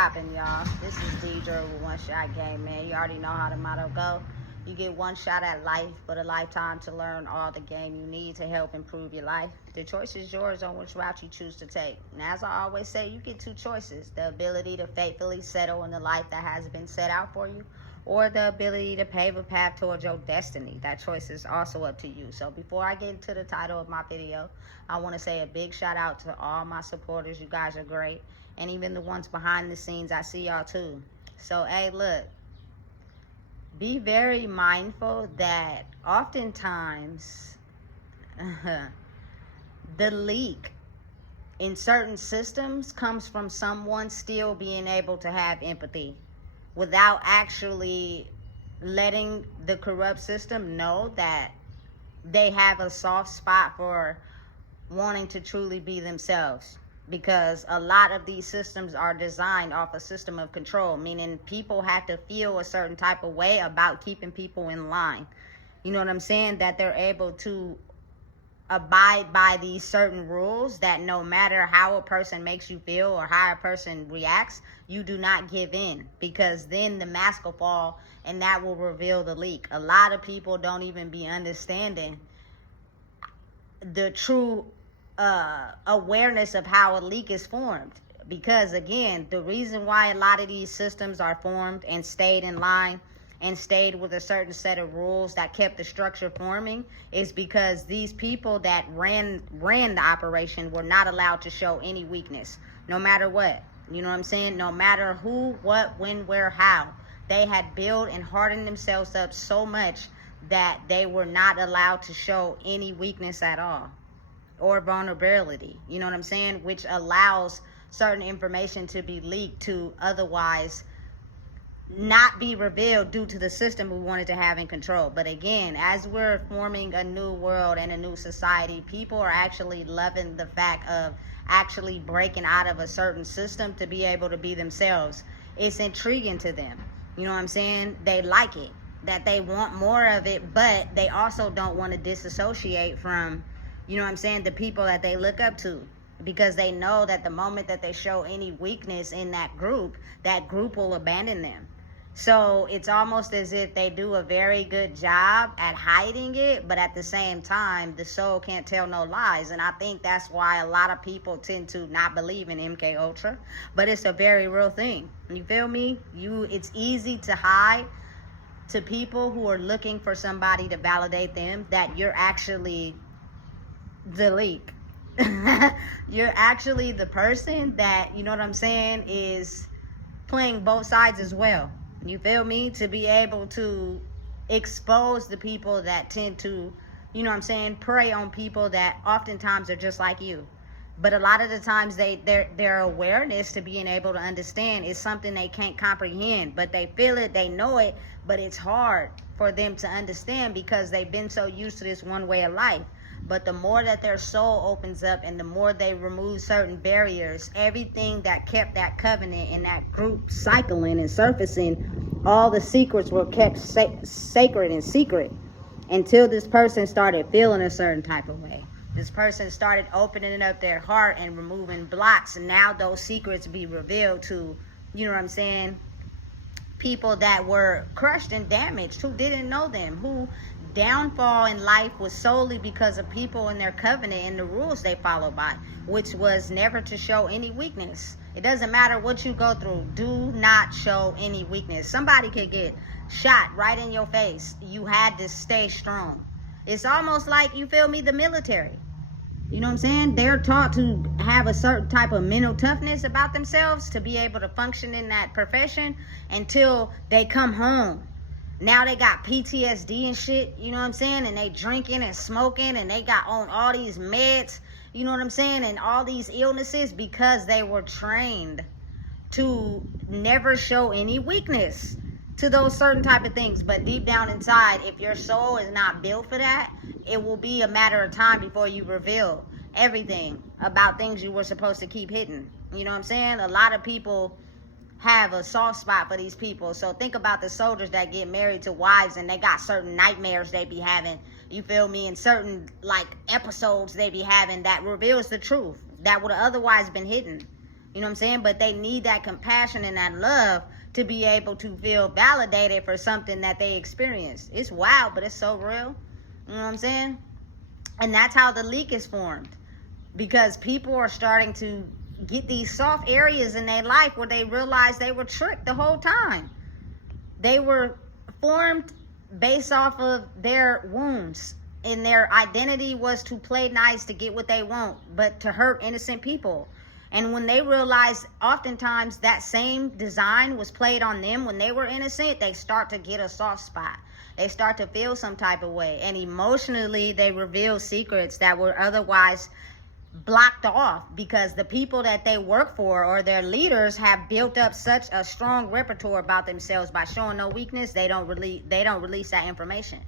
Poppin', y'all. This is Deidre with One Shot Game, man. You already know how the motto go. You get one shot at life, but a lifetime to learn all the game you need to help improve your life. The choice is yours on which route you choose to take. And as I always say, you get two choices: the ability to faithfully settle in the life that has been set out for you, or the ability to pave a path towards your destiny. That choice is also up to you. So before I get into the title of my video, I want to say a big shout out to all my supporters. You guys are great. And even the ones behind the scenes, I see y'all too. So, hey, look, be very mindful that oftentimes the leak in certain systems comes from someone still being able to have empathy without actually letting the corrupt system know that they have a soft spot for wanting to truly be themselves. Because a lot of these systems are designed off a system of control, meaning people have to feel a certain type of way about keeping people in line. You know what I'm saying? That they're able to abide by these certain rules, that no matter how a person makes you feel or how a person reacts, you do not give in, because then the mask will fall and that will reveal the leak. A lot of people don't even be understanding the true awareness of how a leak is formed. Because again, the reason why a lot of these systems are formed and stayed in line and stayed with a certain set of rules that kept the structure forming is because these people that ran the operation were not allowed to show any weakness, no matter what. You know what I'm saying? No matter who, what, when, where, how. They had built and hardened themselves up so much that they were not allowed to show any weakness at all, or vulnerability, you know what I'm saying? Which allows certain information to be leaked to otherwise not be revealed due to the system we wanted to have in control. But again, as we're forming a new world and a new society, people are actually loving the fact of actually breaking out of a certain system to be able to be themselves. It's intriguing to them. You know what I'm saying? They like it, that they want more of it, but they also don't want to disassociate from, you know what I'm saying, the people that they look up to, because they know that the moment that they show any weakness in that group will abandon them. So it's almost as if they do a very good job at hiding it, but at the same time, the soul can't tell no lies. And I think that's why a lot of people tend to not believe in MK Ultra, but it's a very real thing. You feel me? It's easy to hide to people who are looking for somebody to validate them that you're actually the leak. You're actually the person that, you know what I'm saying, is playing both sides as well. You feel me? To be able to expose the people that tend to, you know what I'm saying, prey on people that oftentimes are just like you. But a lot of the times their awareness to being able to understand is something they can't comprehend, but they feel it, they know it, but it's hard for them to understand because they've been so used to this one way of life. But the more that their soul opens up and the more they remove certain barriers, everything that kept that covenant and that group cycling and surfacing, all the secrets were kept sacred and secret until this person started feeling a certain type of way. This person started opening up their heart and removing blocks, and now those secrets be revealed to, you know what I'm saying, people that were crushed and damaged, who didn't know them, who downfall in life was solely because of people and their covenant and the rules they followed by, which was never to show any weakness. It doesn't matter what you go through, do not show any weakness. Somebody could get shot right in your face. You had to stay strong. It's almost like, you feel me, the military. You know what I'm saying? They're taught to have a certain type of mental toughness about themselves to be able to function in that profession until they come home. Now they got PTSD and shit, you know what I'm saying? And they drinking and smoking and they got on all these meds, you know what I'm saying? And all these illnesses because they were trained to never show any weakness to those certain type of things. But deep down inside, if your soul is not built for that, it will be a matter of time before you reveal everything about things you were supposed to keep hidden. You know what I'm saying? A lot of people have a soft spot for these people. So think about the soldiers that get married to wives and they got certain nightmares they be having, you feel me, and certain like episodes they be having that reveals the truth that would have otherwise been hidden. You know what I'm saying? But they need that compassion and that love to be able to feel validated for something that they experienced. It's wild, but it's so real. You know what I'm saying? And that's how the leak is formed. Because people are starting to get these soft areas in their life where they realize they were tricked the whole time. They were formed based off of their wounds. And their identity was to play nice to get what they want, but to hurt innocent people. And when they realize oftentimes that same design was played on them when they were innocent, they start to get a soft spot. They start to feel some type of way. And emotionally, they reveal secrets that were otherwise blocked off because the people that they work for or their leaders have built up such a strong repertoire about themselves by showing no weakness. They don't release that information.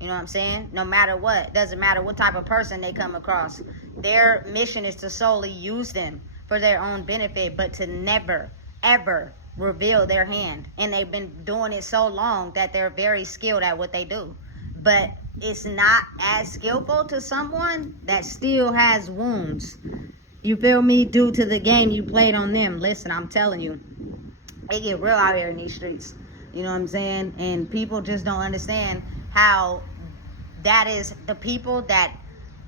You know what I'm saying? No matter what, doesn't matter what type of person they come across. Their mission is to solely use them for their own benefit, but to never, ever reveal their hand. And they've been doing it so long that they're very skilled at what they do. But it's not as skillful to someone that still has wounds. You feel me? Due to the game you played on them. Listen, I'm telling you, they get real out here in these streets. You know what I'm saying? And people just don't understand how that is the people that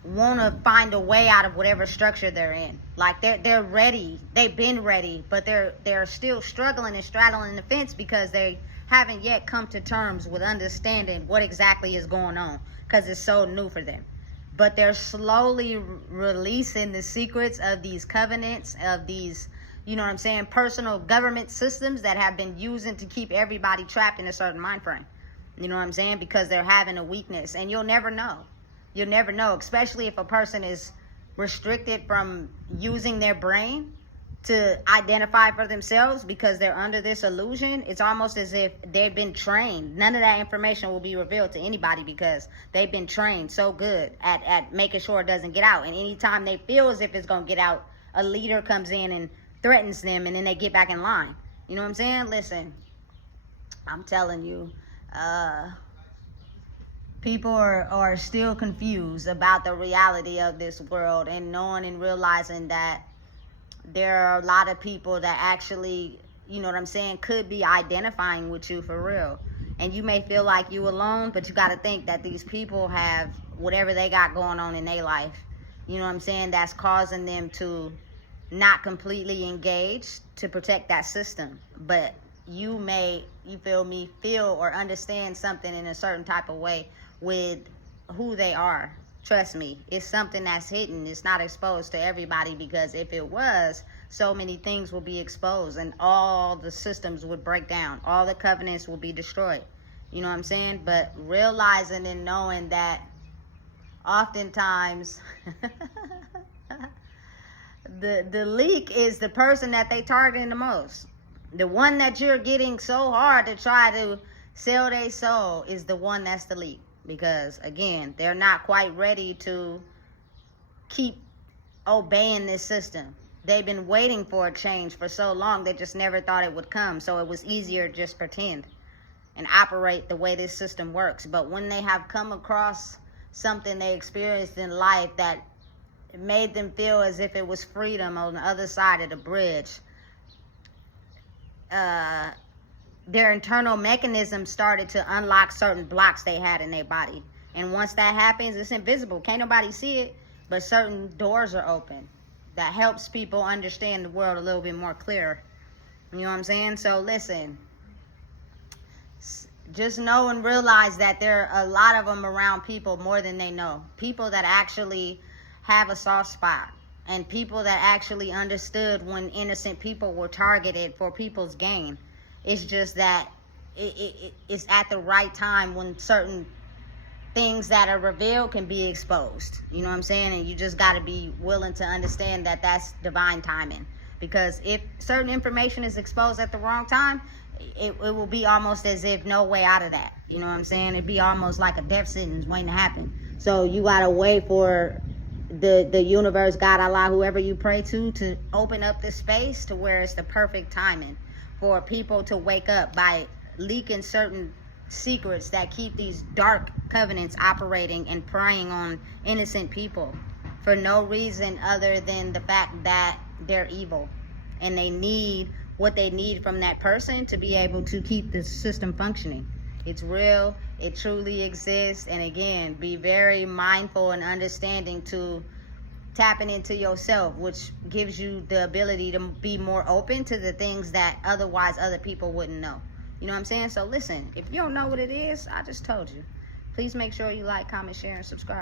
want to find a way out of whatever structure they're in. Like they're ready. They've been ready, but they're still struggling and straddling the fence because they haven't yet come to terms with understanding what exactly is going on because it's so new for them. But they're slowly releasing the secrets of these covenants, of these, you know what I'm saying, personal government systems that have been using to keep everybody trapped in a certain mind frame. You know what I'm saying? Because they're having a weakness. And you'll never know. You'll never know, especially if a person is restricted from using their brain to identify for themselves because they're under this illusion. It's almost as if they've been trained. None of that information will be revealed to anybody because they've been trained so good at making sure it doesn't get out. And anytime they feel as if it's going to get out, a leader comes in and threatens them, and then they get back in line. You know what I'm saying? Listen, I'm telling you, people are still confused about the reality of this world, and knowing and realizing that there are a lot of people that actually, you know what I'm saying, could be identifying with you for real. And you may feel like you alone, but you got to think that these people have whatever they got going on in their life, you know what I'm saying, that's causing them to not completely engage to protect that system. But you may, you feel me, feel or understand something in a certain type of way with who they are. Trust me, it's something that's hidden. It's not exposed to everybody, because if it was, so many things will be exposed and all the systems would break down. All the covenants will be destroyed. You know what I'm saying? But realizing and knowing that oftentimes the leak is the person that they targeting the most. The one that you're getting so hard to try to sell their soul is the one that's the leak. Because, again, they're not quite ready to keep obeying this system. They've been waiting for a change for so long, they just never thought it would come. So it was easier to just pretend and operate the way this system works. But when they have come across something they experienced in life that made them feel as if it was freedom on the other side of the bridge, their internal mechanism started to unlock certain blocks they had in their body. And once that happens, it's invisible. Can't nobody see it, but certain doors are open. That helps people understand the world a little bit more clearer. You know what I'm saying? So listen, just know and realize that there are a lot of them around people more than they know. People that actually have a soft spot. And people that actually understood when innocent people were targeted for people's gain. It's just that it's at the right time when certain things that are revealed can be exposed. You know what I'm saying? And you just got to be willing to understand that that's divine timing. Because if certain information is exposed at the wrong time, it will be almost as if no way out of that. You know what I'm saying? It'd be almost like a death sentence waiting to happen. So you got to wait for the universe, God, Allah, whoever you pray to open up the space to where it's the perfect timing for people to wake up by leaking certain secrets that keep these dark covenants operating and preying on innocent people for no reason other than the fact that they're evil. and they need what they need from that person to be able to keep the system functioning. It's real, it truly exists, and again, be very mindful and understanding to tapping into yourself, which gives you the ability to be more open to the things that otherwise other people wouldn't know. You know what I'm saying? So listen, if you don't know what it is, I just told you. Please make sure you like, comment, share, and subscribe.